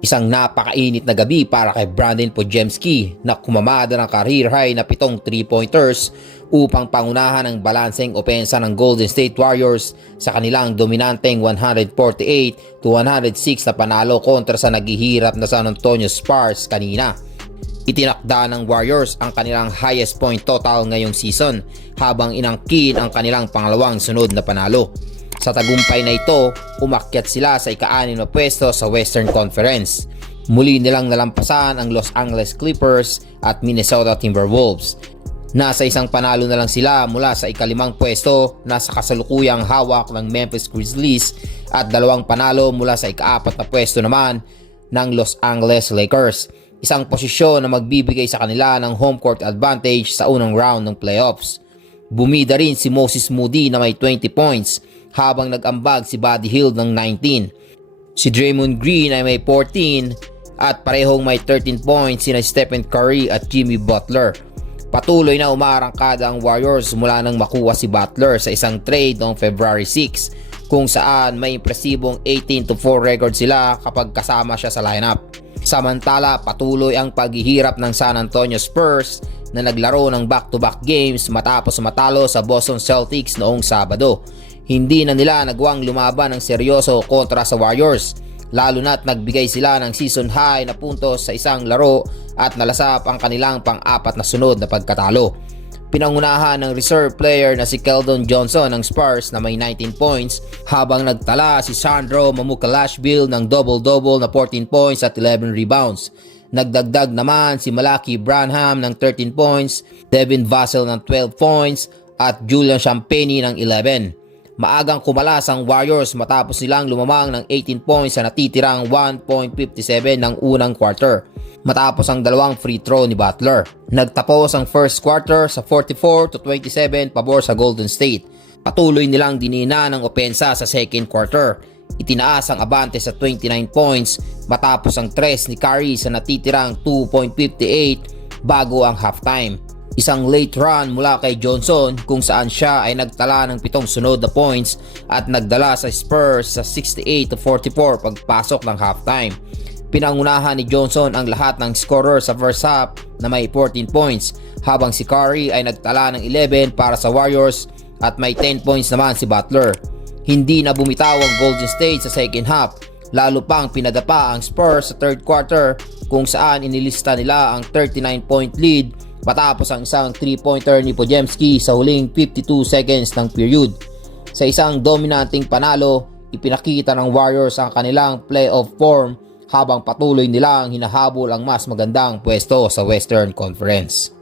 Isang napakainit na gabi para kay Brandon Podziemski na kumamada ng career high na 7 3-pointers upang pangunahan ang balanseng opensa ng Golden State Warriors sa kanilang dominanteng 148-106 na panalo kontra sa naghihirap na San Antonio Spurs kanina. Itinakda ng Warriors ang kanilang highest point total ngayong season habang inangkin ang kanilang pangalawang sunod na panalo. Sa tagumpay na ito, umakyat sila sa ika-6 na pwesto sa Western Conference. Muli nilang nalampasan ang Los Angeles Clippers at Minnesota Timberwolves. Nasa isang panalo na lang sila mula sa ika-5 pwesto na sa kasalukuyang hawak ng Memphis Grizzlies at 2 panalo mula sa ika-4 na pwesto naman ng Los Angeles Lakers. Isang posisyon na magbibigay sa kanila ng home court advantage sa unang round ng playoffs. Bumida rin si Moses Moody na may 20 points habang nag-ambag si Buddy Hield ng 19. Si Draymond Green ay may 14 at parehong may 13 points sina Stephen Curry at Jimmy Butler. Patuloy na umaarangkada ang Warriors mula nang makuha si Butler sa isang trade noong February 6 kung saan may impresibong 18-4 record sila kapag kasama siya sa lineup. Samantala, patuloy ang paghihirap ng San Antonio Spurs na naglaro ng back-to-back games matapos matalo sa Boston Celtics noong Sabado. Hindi na nila nagawang lumaban ng seryoso kontra sa Warriors, lalo na't nagbigay sila ng season high na puntos sa isang laro at nalasap ang kanilang pang-4 na sunod na pagkatalo. Pinangunahan ng reserve player na si Keldon Johnson ng Spurs na may 19 points habang nagtala si Sandro Mamukelashvili ng double-double na 14 points at 11 rebounds. Nagdagdag naman si Malaki Branham ng 13 points, Devin Vassell ng 12 points at Julian Champagnie ng 11. Maagang kumalas ang Warriors matapos nilang lumamang ng 18 points sa natitirang 1.57 ng unang quarter matapos ang 2 free throw ni Butler. Nagtapos ang first quarter sa 44-27 pabor sa Golden State. Patuloy nilang dinina ng opensa sa second quarter. Itinaas ang abante sa 29 points matapos ang 3 ni Curry sa natitirang 2.58 bago ang halftime. Isang late run mula kay Johnson kung saan siya ay nagtala ng 7 sunod na points at nagdala sa Spurs sa 68-44 pagpasok ng halftime. Pinangunahan ni Johnson ang lahat ng scorer sa first half na may 14 points habang si Curry ay nagtala ng 11 para sa Warriors at may 10 points naman si Butler. Hindi na bumitaw ang Golden State sa second half, lalo pang pinadapa ang Spurs sa third quarter kung saan inilista nila ang 39-point lead matapos ang isang 3-pointer ni Podziemski sa huling 52 seconds ng period. Sa isang dominanting panalo, ipinakita ng Warriors ang kanilang playoff form habang patuloy nilang hinahabol ang mas magandang pwesto sa Western Conference.